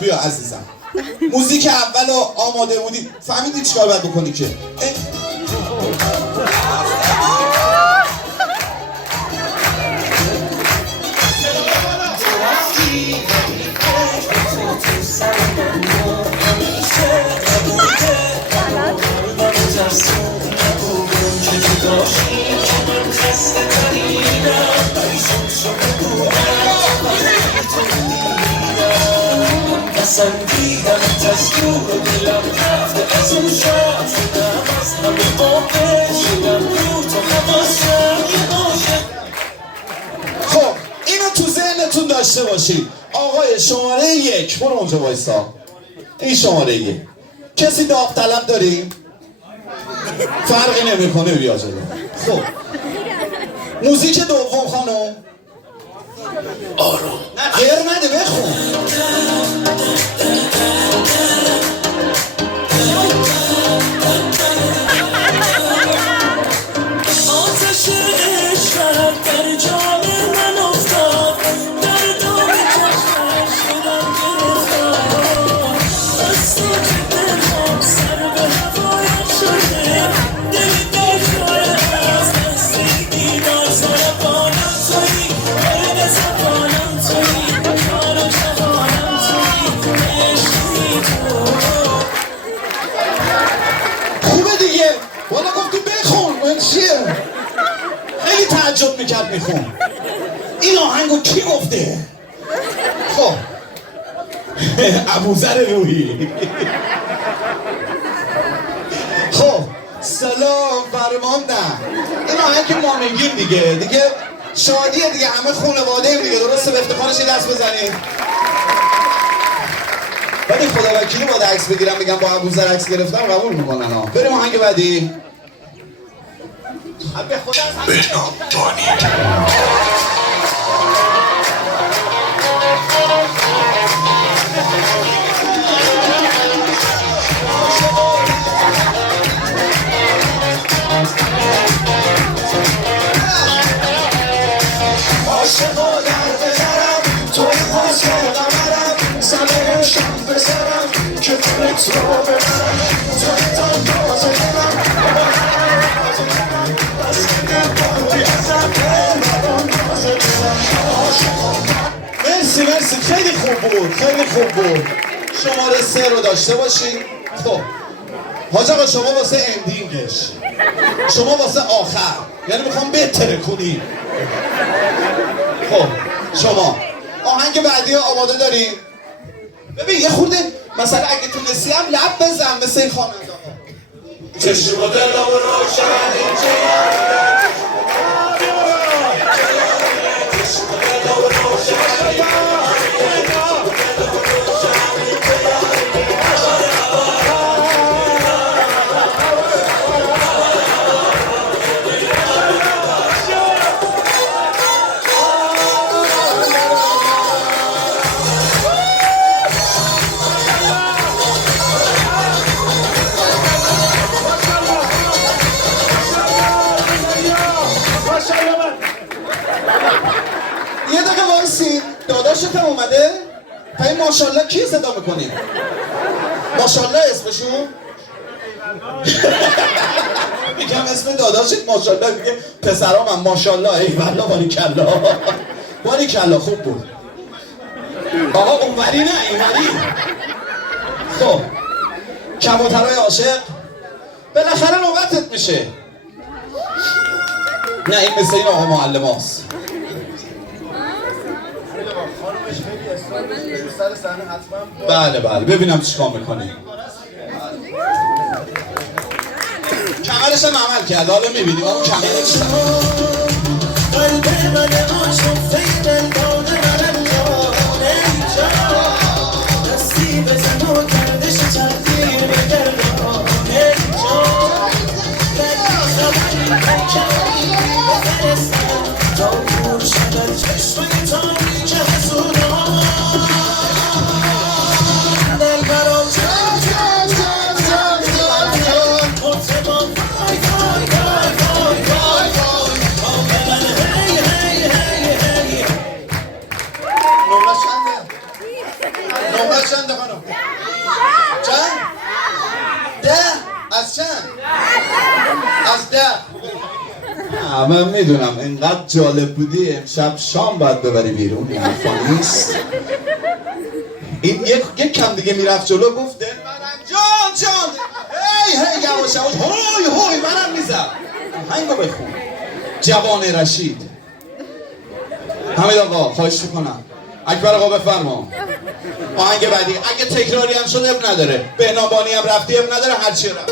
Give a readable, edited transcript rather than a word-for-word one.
بیا عزیزم موزیک اول آماده بودی فهمیدی چیکار باید بکنی که خب اینو تو ذهنتون داشته باشید. آقای شماره 1 برو اونجا وایسا. این شماره 1 کسی داوطلب داریم؟ فرقی نمیکنه بیا جلو. خب موزیک دوم خانم آروم نه غیر نده بخون. خیلی تعجب میکرد میخون این آهنگو کی گفته؟ خب ابوذر روحی خب سلام فرماندم این آهنگ که ما میگیم دیگه شادیه دیگه همه خانواده دیگه درسته به افتخارش دست بزنید ولی خدا وکیلی باید عکس بگیرم بگم با ابوذر عکس گرفتم قبول میکنن ها. بریم آهنگ بعدی بهنام دانی عاشقا در بزرم توی پاس قمرم زمین شم بزرم که دلت رو ببرم توی تا باز دلم مرسی خیلی خوب بود شماره 3 رو داشته باشید. خب حاج آقا شما واسه اندینگش شما واسه آخر یعنی میخوام بهتره کنی. خب شما آهنگ بعدی آماده دارین؟ ببین یه خورده مثلا اگه تونستی هم لب بزن مثل این خواننده ها چشم و دل و روشن اینجا یه دقیقه وایسید داداشتم اومده پای ماشالله کی صدا میکنیم؟ ماشالله اسمشون؟ میگم اسم داداشت ماشالله میگه پسرام هم ماشالله ای والله باریکلا خوب بود آقا اونوری نه اینوری. خب کبوترهای عاشق بالاخره نوبتت میشه. نه این مثل این آقا معلم هاست. بله ببینم چیکار میکنی. کمرش هم عمل کرد حالا میبینیم اون کمرش نفر چنده خانم؟ چند؟ 10 از چند؟ از 10 من میدونم اینقدر جالب بودی امشب شام باید ببری بیرون این حرفا نیست این یک کم دیگه میرفت جلو گفت دل منم جان هی یواش هوی منم میزم هنگو بخون جوان رشید حمید آقا خواهش میکنم اکبر آقا بفرما آهنگ بعدی اگه تکراری هم شد اب نداره بهنامبانی هم رفتی اب نداره هرچی رفت